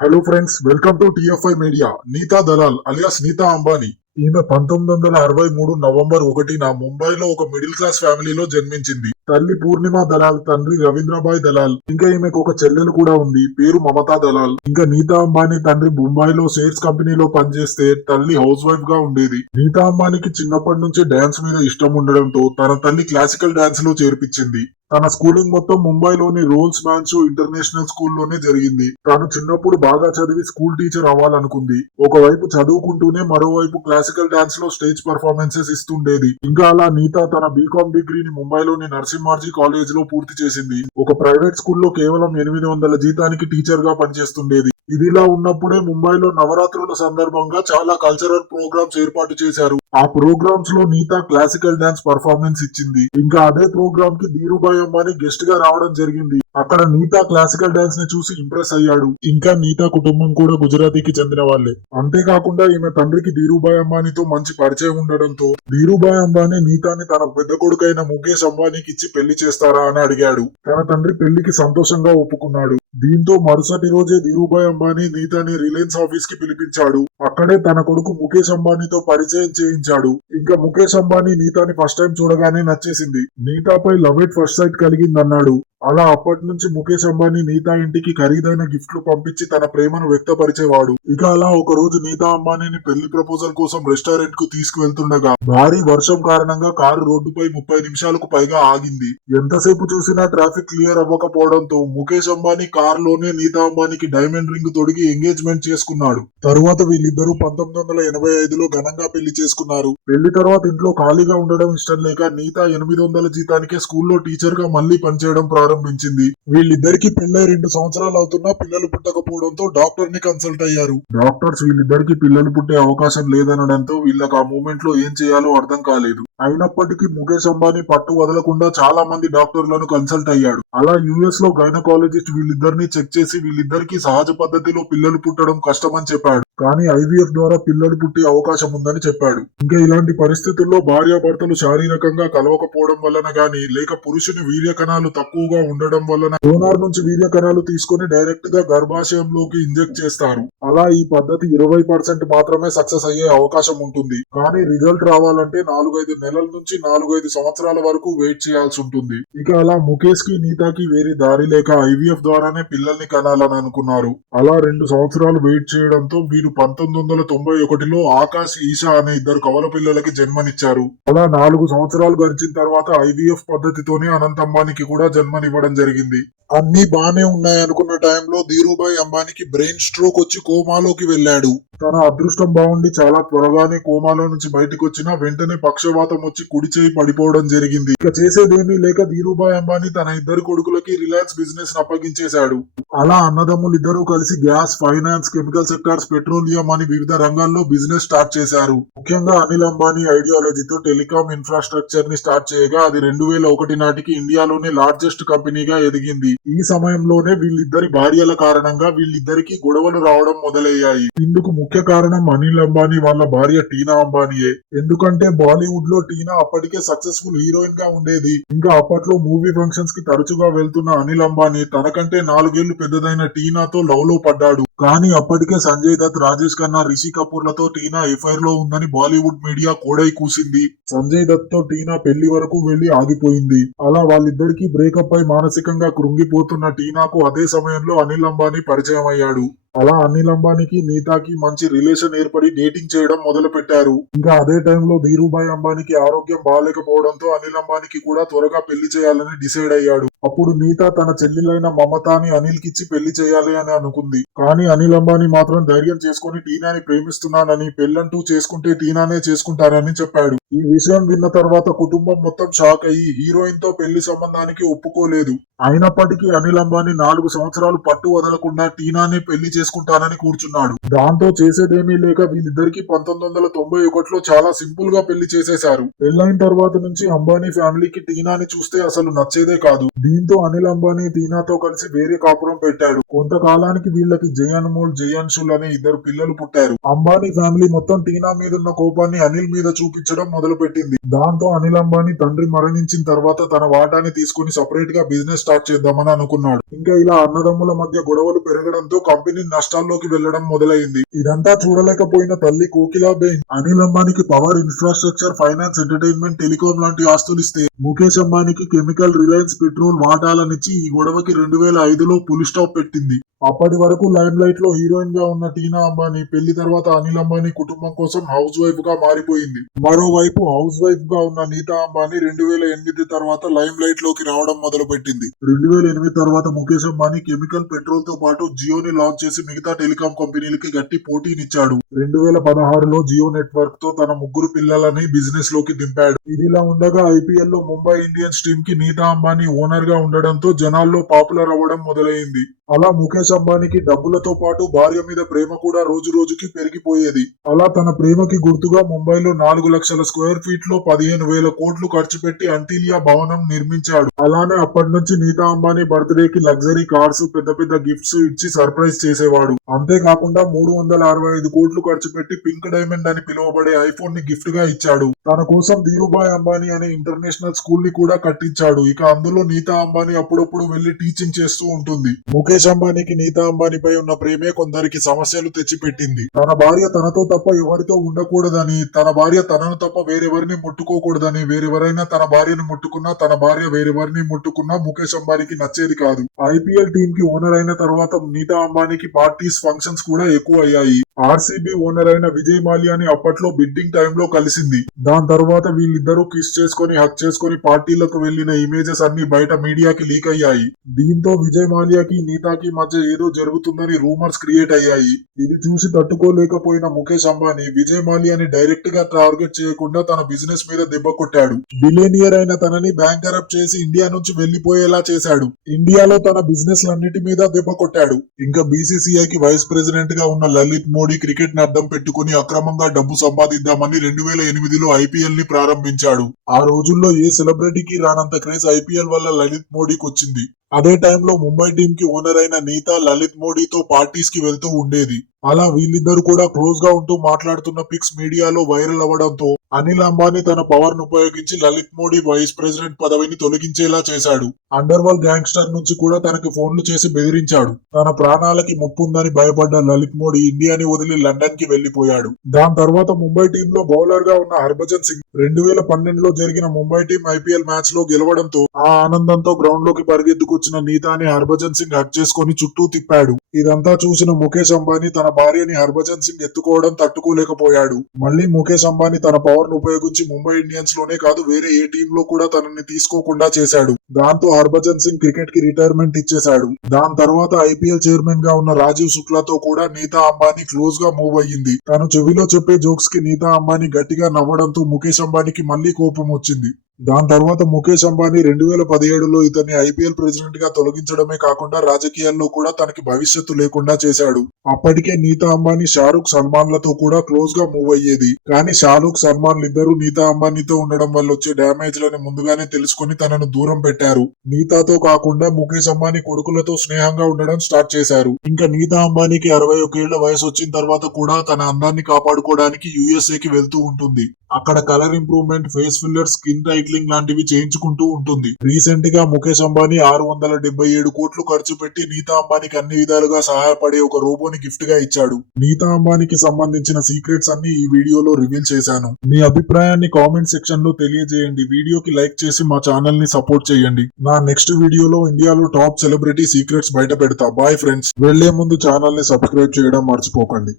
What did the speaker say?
Hello friends, welcome to TFI media. Nita Dalal alias Nita Ambani. ఈమె 1963 November 1న ముంబైలో ఒక మిడిల్ క్లాస్ ఫ్యామిలీలో జన్మించింది. తల్లి పూర్ణిమ దలాల్, తండ్రి రవీంద్రభాయ్ దలాల్. ఇంకా ఈమెకు ఒక చెల్లెలు కూడా ఉంది, పేరు మమతా దలాల్. ఇంకా నీతా అంబానీ తండ్రి ముంబైలో సేల్స్ కంపెనీలో పనిచేస్తే తల్లి హౌస్ వైఫ్ గా ఉండేది. నీతా అంబానీకి చిన్నప్పటి నుంచి డాన్స్ మీద ఇష్టం ఉండడంతో తన తల్లి క్లాసికల్ డాన్స్ లో చేర్పించింది. తన స్కూలింగ్ మొత్తం ముంబైలోని రోల్స్ మ్యాన్స్ ఇంటర్నేషనల్ స్కూల్లోనే జరిగింది. తాను చిన్నప్పుడు బాగా చదివి స్కూల్ టీచర్ అవ్వాలనుకుంది. ఒకవైపు చదువుకుంటూనే మరోవైపు క్లాసికల్ డాన్స్ లో స్టేజ్ పర్ఫార్మెన్సెస్ ఇస్తుండేది. ఇంకా అలా నీతా తన బీకామ్ డిగ్రీని ముంబైలోని నరసింహార్జీ కాలేజ్ లో పూర్తి చేసింది. ఒక ప్రైవేట్ స్కూల్లో కేవలం 800 జీతానికి టీచర్ గా పనిచేస్తుండేది. ఇదిలా ఉన్నప్పుడే ముంబైలో నవరాత్రుల సందర్భంగా చాలా కల్చరల్ ప్రోగ్రామ్స్ ఏర్పాటు చేశారు. ఆ ప్రోగ్రామ్స్ లో నీతా క్లాసికల్ డాన్స్ పర్ఫార్మెన్స్ ఇచ్చింది. ఇంకా అదే ప్రోగ్రామ్ కి ధీరుభాయ్ అంబానీ గెస్ట్ గా రావడం జరిగింది. అక్కడ నీతా క్లాసికల్ డాన్స్ ని చూసి ఇంప్రెస్ అయ్యాడు. ఇంకా నీతా కుటుంబం కూడా గుజరాతీకి చెందిన వాళ్లే. అంతేకాకుండా ఈమె తండ్రికి ధీరుభాయ్ అంబానీతో మంచి పరిచయం ఉండడంతో ధీరుభాయ్ అంబానీ నీతాని తన పెద్ద కొడుకైన ముఖేష్ అంబానీకి ఇచ్చి పెళ్లి చేస్తారా అని అడిగాడు. తన తండ్రి పెళ్లికి సంతోషంగా ఒప్పుకున్నాడు. దీంతో మరుసటి రోజే ధీరుభాయ్ అంబానీ నీతాని రిలయన్స్ ఆఫీస్ కి పిలిపించాడు. అక్కడే తన కొడుకు ముఖేష్ అంబానీతో పరిచయం చేయించాడు. ఇంకా ముఖేష్ అంబానీ నీతాని ఫస్ట్ టైం చూడగానే నచ్చేసింది. నీతాపై లవ్ ఎట్ ఫస్ట్ సైట్ కలిగిందన్నాడు. అలా అప్పటి నుంచి ముఖేష్ అంబానీ నీతా ఇంటికి ఖరీదైన గిఫ్ట్లు పంపించి తన ప్రేమను వ్యక్తపరిచేవాడు. ఇక అలా ఒక రోజు నీతా అంబానీని పెళ్లి ప్రపోజల్ కోసం రెస్టారెంట్ కు తీసుకువెళ్తుండగా భారీ వర్షం కారణంగా కారు రోడ్డుపై 30 నిమిషాలకు పైగా ఆగింది. ఎంతసేపు చూసినా ట్రాఫిక్ క్లియర్ అవ్వకపోవడంతో ముఖేష్ అంబానీ కారులోనే నీతా అంబానీకి డైమండ్ రింగ్ తొడిగి ఎంగేజ్మెంట్ చేసుకున్నాడు. తరువాత వీళ్ళిద్దరూ 1985లో ఘనంగా పెళ్లి చేసుకున్నారు. పెళ్లి తర్వాత ఇంట్లో ఖాళీగా ఉండడం ఇష్టం లేక నీతా 800 జీతానికే స్కూల్లో టీచర్ గా మళ్లీ పనిచేయడం ప్రారంభించింది. వీళ్ళిద్దరికి పెళ్లై 2 సంవత్సరాలు అవుతున్నా పిల్లలు పుట్టకపోవడంతో డాక్టర్ ని కన్సల్ట్ అయ్యారు. డాక్టర్స్ వీళ్ళిద్దరికి పిల్లలు పుట్టే అవకాశం లేదనడంతో వీళ్ళకి ఆ మూమెంట్ లో ఏం చేయాలో అర్థం కాలేదు. అయినప్పటికీ ముఖేష్ అంబానీ పట్టు వదలకుండా చాలా మంది డాక్టర్లను కన్సల్ట్ అయ్యాడు. అలా యుఎస్ లో గైనకాలజిస్ట్ వీళ్ళిద్దరిని చెక్ చేసి వీళ్ళిద్దరికి సహజ పద్ధతిలో పిల్లలు పుట్టడం కష్టమని చెప్పాడు. కానీ ఐవీఎఫ్ ద్వారా పిల్లలు పుట్టే అవకాశం ఉందని చెప్పాడు. ఇంకా ఇలాంటి పరిస్థితుల్లో భార్యాభర్తలు శారీరకంగా కలవకపోవడం వలన గాని లేక పురుషుని వీర్య కణాలు తక్కువగా ఉండడం వలన డోనార్ నుంచి వీర్య కణాలు తీసుకొని డైరెక్ట్ గా గర్భాశయంలోకి ఇంజెక్ట్ చేస్తారు. అలా ఈ పద్ధతి 20% మాత్రమే సక్సెస్ అయ్యే అవకాశం ఉంటుంది. కానీ రిజల్ట్ రావాలంటే 4-5 నెలల నుంచి 4-5 సంవత్సరాల వరకు వెయిట్ చేయాల్సి ఉంటుంది. ఇక అలా ముఖేష్ కి నీతాకి వేరే దారి లేక ఐవీఎఫ్ ద్వారానే పిల్లల్ని కనాలని అనుకున్నారు. అలా 2 సంవత్సరాలు వెయిట్ చేయడంతో వీరు 1991లో ఆకాశ్, ఈషా అనే ఇద్దరు కవల పిల్లలకి జన్మనిచ్చారు. అలా 4 సంవత్సరాలు గడిచిన తర్వాత ఐవీఎఫ్ పద్ధతితోనే అనంత్ అంబానీకి కూడా జన్మనివ్వడం జరిగింది. అన్ని బానే ఉన్నాయనుకున్న టైంలో ధీరుభాయ్ అంబానీకి బ్రెయిన్ స్ట్రోక్ వచ్చి కోమాలోకి వెళ్లాడు. తన అదృష్టం బాగుండి చాలా త్వరగానే కోమాలో నుంచి బయటకు వచ్చినా వెంటనే పక్షవాతం వచ్చి కుడి చేయి పడిపోవడం జరిగింది. ఇక చేసేదేమీ లేక ధీరుభాయ్ అంబానీ తన ఇద్దరు కొడుకులకి రిలయన్స్ బిజినెస్ అప్పగించేశాడు. అలా అన్నదమ్ములు ఇద్దరూ కలిసి gas, finance, chemical sectors, petroleum అని వివిధ రంగాల్లో బిజినెస్ స్టార్ట్ చేశారు. ముఖ్యంగా అనిల్ అంబానీ ఐడియాలజీతో టెలికాం ఇన్ఫ్రాస్ట్రక్చర్ ని స్టార్ట్ చేయగా అది 2001 నాటికి ఇండియాలోనే లార్జెస్ట్ కంపెనీగా ఎదిగింది. ఈ సమయంలోనే వీళ్ళిద్దరి భార్యల కారణంగా వీళ్ళిద్దరికి గొడవలు రావడం మొదలయ్యాయి. ఇందుకు ముఖ్య కారణం అనిల్ అంబానీ వాళ్ళ భార్య టీనా అంబానీయే. ఎందుకంటే బాలీవుడ్ లో టీనా అప్పటికే సక్సెస్ఫుల్ హీరోయిన్ గా ఉండేది. ఇంకా అప్పట్లో మూవీ ఫంక్షన్స్ కి తరచుగా వెళ్తున్న అనిల్ అంబానీ తనకంటే 4 ఏళ్లు పెద్దదైన టీనాతో లవ్ లో పడ్డాడు. కానీ అప్పటికే సంజయ్ దత్, రాజేష్ ఖన్నా, రిషి కపూర్లతో టీనా ఎఫైర్ లో ఉందని బాలీవుడ్ మీడియా కోడై కూసింది. సంజయ్ దత్ తో టీనా పెళ్లి వరకు వెళ్లి ఆగిపోయింది. అలా వాళ్ళిద్దరికీ బ్రేకప్ అయి మానసికంగా కృంగిపోతున్న టీనాకు అదే సమయంలో అనిల్ అంబానీ పరిచయం అయ్యాడు. అలా అనిల్ అంబానీకి నీతాకి మంచి రిలేషన్ ఏర్పడి డేటింగ్ చేయడం మొదలు పెట్టారు. ఇంకా అదే టైంలో ధీరుభాయ్ అంబానీకి ఆరోగ్యం బాగాలేకపోవడంతో అనిల్ అంబానీకి కూడా త్వరగా పెళ్లి చేయాలని డిసైడ్ అయ్యాడు. అప్పుడు నీతా తన చెల్లెలైన మమతాని అనిల్ కిచ్చి పెళ్లి చేయాలి అని అనుకుంది. కానీ అనిల్ అంబానీ మాత్రం ధైర్యం చేసుకుని టీనాని ప్రేమిస్తున్నానని, పెళ్లంటూ చేసుకుంటే టీనానే చేసుకుంటానని చెప్పాడు. ఈ విషయం విన్న తర్వాత కుటుంబం మొత్తం షాక్ అయ్యి హీరోయిన్ తో పెళ్లి సంబంధానికి ఒప్పుకోలేదు. అయినప్పటికీ అనిల్ అంబానీ 4 సంవత్సరాలు పట్టు వదలకుండా టీనానే పెళ్లి చేసుకుంటానని కూర్చున్నాడు. దాంతో చేసేదేమీ లేక వీళ్ళిద్దరికి 1991లో చాలా సింపుల్ గా పెళ్లి చేసేశారు. పెళ్లైన తర్వాత నుంచి అంబానీ ఫ్యామిలీకి టీనాని చూస్తే అసలు నచ్చేదే కాదు. దీంతో అనిల్ అంబానీ టీనాతో కలిసి వేరే కాపురం పెట్టాడు. కొంతకాలానికి వీళ్ళకి జై అన్మోల్, జై అన్షుల్ అనే 2 పిల్లలు పుట్టారు. అంబానీ ఫ్యామిలీ మొత్తం టీనా మీదున్న కోపాన్ని అనిల్ మీద చూపించడం మొదలుపెట్టింది. దాంతో అనిల్ అంబానీ తండ్రి మరణించిన తర్వాత తన వాటాని తీసుకుని సపరేట్ గా బిజినెస్ స్టార్ట్ చేద్దామని అనుకున్నాడు. ఇంకా ఇలా అన్నదమ్ముల మధ్య గొడవలు పెరగడంతో కంపెనీ నష్టాల్లోకి వెళ్లడం మొదలైంది. ఇదంతా చూడలేకపోయిన తల్లి కోకిలాబేన్ అనిల్ అంబానీకి power, infrastructure, finance, entertainment, telecom లాంటి ఆస్తులు ఇస్తే ముఖేష్ అంబానీకి కెమికల్, రిలయన్స్ పెట్రోల్ వాటాలనిచ్చి ఈ గొడవకి 2005లో పులి స్టాప్ పెట్టింది. అప్పటి వరకు లైమ్ లైట్ లో హీరోయిన్ గా ఉన్న టీనా అంబానీ పెళ్లి తర్వాత అనిల్ అంబానీ కుటుంబం కోసం హౌస్ వైఫ్ గా మారిపోయింది. మరోవైపు హౌస్ వైఫ్ గా ఉన్న నీతా అంబానీ 2008 తర్వాత లైమ్ లైట్ లోకి రావడం మొదలు పెట్టింది. 2008 తర్వాత ముఖేష్ అంబానీ కెమికల్, పెట్రోల్ తో పాటు జియోని లాంచ్ చేసి మిగతా టెలికాం కంపెనీలకి గట్టి పోటీనిచ్చాడు. 2016లో జియో నెట్వర్క్ తో తన 3 పిల్లలని బిజినెస్ లోకి దింపాడు. ఇదిలా ఉండగా ఐపీఎల్ లో ముంబై ఇండియన్స్ టీమ్ కి నీతా అంబానీ ఓనర్ గా ఉండడంతో జనాల్లో పాపులర్ అవ్వడం మొదలైంది. అలా ముఖేష్ అంబానీకి డబ్బులతో పాటు భార్య మీద ప్రేమ కూడా రోజు రోజుకి పెరిగిపోయేది. అలా తన ప్రేమకి గుర్తుగా ముంబైలో 4 లక్షల స్క్వేర్ ఫీట్ లో 15,000 కోట్లు ఖర్చు పెట్టి అంటిలియా భవనం నిర్మించాడు. అలానే అప్పటి నుంచి నీతా అంబానీ బర్త్డే కి లగ్జరీ కార్స్, పెద్ద పెద్ద గిఫ్ట్స్ ఇచ్చి సర్ప్రైజ్ చేసేవాడు. అంతేకాకుండా 365 కోట్లు ఖర్చు పెట్టి పింక్ డైమండ్ అని పిలువబడే ఐఫోన్ ని గిఫ్ట్ గా ఇచ్చాడు. తన కోసం ధీరుభాయ్ అంబానీ అనే ఇంటర్నేషనల్ స్కూల్ ని కూడా కట్టించాడు. ఇక అందులో నీతా అంబానీ అప్పుడప్పుడు వెళ్లి టీచింగ్ చేస్తూ ఉంటుంది. ముఖేష్ అంబానీకి నీతా అంబానీపై ఉన్న ప్రేమే కొందరికి సమస్యలు తెచ్చిపెట్టింది. తన భార్య తనతో తప్ప ఎవరితో ఉండకూడదని, తన భార్య తనను తప్ప వేరెవరిని ముట్టుకోకూడదని, వేరెవరైనా తన భార్యను ముట్టుకున్నా, తన భార్య వేరెవరిని ముట్టుకున్నా ముఖేష్ అంబానీకి నచ్చేది కాదు. ఐపీఎల్ టీమ్ కి ఓనర్ అయిన తర్వాత నీతా అంబానీకి పార్టీస్, ఫంక్షన్స్ కూడా ఎక్కువ అయ్యాయి. ఆర్సీబీ ఓనర్ అయిన విజయ్ మాల్యాని అప్పట్లో బిడ్డింగ్ టైంలో కలిసింది. దాని తర్వాత వీళ్ళిద్దరూ కిస్ చేసుకుని, హక్ చేసుకుని పార్టీలకు వెళ్లిన ఇమేజెస్ అన్ని బయట మీడియాకి లీక్ అయ్యాయి. దీంతో విజయ్ మాల్యాకి నీతాకి మధ్య ఏదో జరుగుతుందని రూమర్స్ క్రియేట్ అయ్యాయి. ఇది చూసి తట్టుకోలేకపోయిన ముఖేష్ అంబానీ విజయ్ మాల్యాని డైరెక్ట్ గా టార్గెట్ చేయకుండా తన బిజినెస్ మీద దెబ్బ కొట్టాడు. బిలియనియర్ అయిన తనని బ్యాంక్ కరప్ట్ చేసి ఇండియా నుంచి వెళ్లిపోయేలా చేశాడు. ఇండియాలో తన బిజినెస్ లన్నిటి మీద దెబ్బ కొట్టాడు. ఇంకా బీసీసీఐకి వైస్ ప్రెసిడెంట్ గా ఉన్న లలిత్ మోడీ క్రికెట్ ని అడ్డం పెట్టుకుని అక్రమంగా డబ్బు సంపాదిద్దామని 2008లో ఐపీఎల్ ని ప్రారంభించాడు. ఆ రోజుల్లో ఏ సెలబ్రిటీకి రానంత క్రేజ్ ఐపీఎల్ వల్ల లలిత్ మోడీకి వచ్చింది. అదే టైంలో ముంబై టీం కి ఓనర్ అయిన నీతా లలిత్ మోడీతో పార్టీస్ కి వెళ్తూ ఉండేది. అలా వీళ్ళిద్దరు కూడా క్లోజ్ గా ఉంటూ మాట్లాడుతున్న పిక్స్ మీడియాలో వైరల్ అవ్వడంతో అనిల్ అంబానీ తన పవర్ ను ఉపయోగించి లలిత్ మోడీ వైస్ ప్రెసిడెంట్ పదవిని తొలగించేలా చేశాడు. అండర్ వరల్డ్ గ్యాంగ్స్టర్ నుంచి కూడా తనకి ఫోన్లు చేసి బెదిరించాడు. తన ప్రాణాలకి ముప్పుందని భయపడ్డ లలిత్ మోడీ ఇండియాని వదిలి లండన్ కి వెళ్లిపోయాడు. దాని తర్వాత ముంబై టీం లో బౌలర్ గా ఉన్న హర్భజన్ సింగ్ 2012లో జరిగిన ముంబై టీం ఐపీఎల్ మ్యాచ్ లో గెలవడంతో ఆ ఆనందంతో గ్రౌండ్ లోకి పరిగెత్తుకొచ్చిన నీతాని హర్భజన్ సింగ్ హక్ చేసుకుని చుట్టూ తిప్పాడు. ఇదంతా చూసిన ముఖేష్ అంబానీ తన భార్యని హర్భజన్ సింగ్ ఎత్తుకోవడం తట్టుకోలేకపోయాడు. మళ్ళీ ముఖేష్ అంబానీ తన పవర్ ను ఉపయోగించి ముంబై ఇండియన్స్ లోనే కాదు వేరే ఏ టీమ్ లో కూడా తనని తీసుకోకుండా చేశాడు. దాంతో హర్భజన్ సింగ్ క్రికెట్ కి రిటైర్మెంట్ ఇచ్చేశాడు. దాని తర్వాత ఐపీఎల్ చైర్మన్ గా ఉన్న రాజీవ్ శుక్లాతో కూడా నీతా అంబానీ క్లోజ్ గా మూవ్ అయ్యింది. తను చెవిలో చెప్పే జోక్స్ కి నీతా అంబానీ గట్టిగా నవ్వడంతో ముఖేష్ అంబానీకి మళ్ళీ కోపం వచ్చింది. దాని తర్వాత ముఖేష్ అంబానీ 2017లో ఇతన్ని ఐపీఎల్ ప్రెసిడెంట్ గా తొలగించడమే కాకుండా రాజకీయాల్లో కూడా తనకి భవిష్యత్తు లేకుండా చేశాడు. అప్పటికే నీతా అంబానీ షారుఖ్, సల్మాన్ లతో కూడా క్లోజ్ గా మూవ్ అయ్యేది. కానీ షారుఖ్, సల్మాన్ ఇద్దరు నీతా అంబానీతో ఉండడం వల్ల వచ్చే డ్యామేజ్ లని ముందుగానే తెలుసుకుని తనను దూరం పెట్టారు. నీతాతో కాకుండా ముఖేష్ అంబానీ కొడుకులతో స్నేహంగా ఉండడం స్టార్ట్ చేశారు. ఇంకా నీతా అంబానీకి 61 ఏళ్ల వయసు వచ్చిన తర్వాత కూడా తన అందాన్ని కాపాడుకోవడానికి యుఎస్ఏ కి వెళ్తూ ఉంటుంది. అక్కడ colour improvement, face filler, skin titling లాంటివి చేయించుకుంటూ ఉంటుంది. రీసెంట్ గా ముఖేష్ అంబానీ 677 కోట్లు ఖర్చు పెట్టి నీతా అంబానీకి అన్ని విధాలుగా సహాయపడే ఒక రోబోని గిఫ్ట్ గా ఇచ్చాడు. నీతా అంబానీకి సంబంధించిన సీక్రెట్స్ అన్ని ఈ వీడియోలో రివీల్ చేశాను. మీ అభిప్రాయాన్ని కామెంట్ సెక్షన్ లో తెలియజేయండి. వీడియోకి లైక్ చేసి మా ఛానల్ ని సపోర్ట్ చేయండి. నా నెక్స్ట్ వీడియోలో ఇండియాలో టాప్ సెలబ్రిటీ సీక్రెట్స్ బయట పెడతా. Bye friends. వెళ్లే ముందు ఛానల్ ని సబ్స్క్రైబ్ చేయడం మర్చిపోకండి.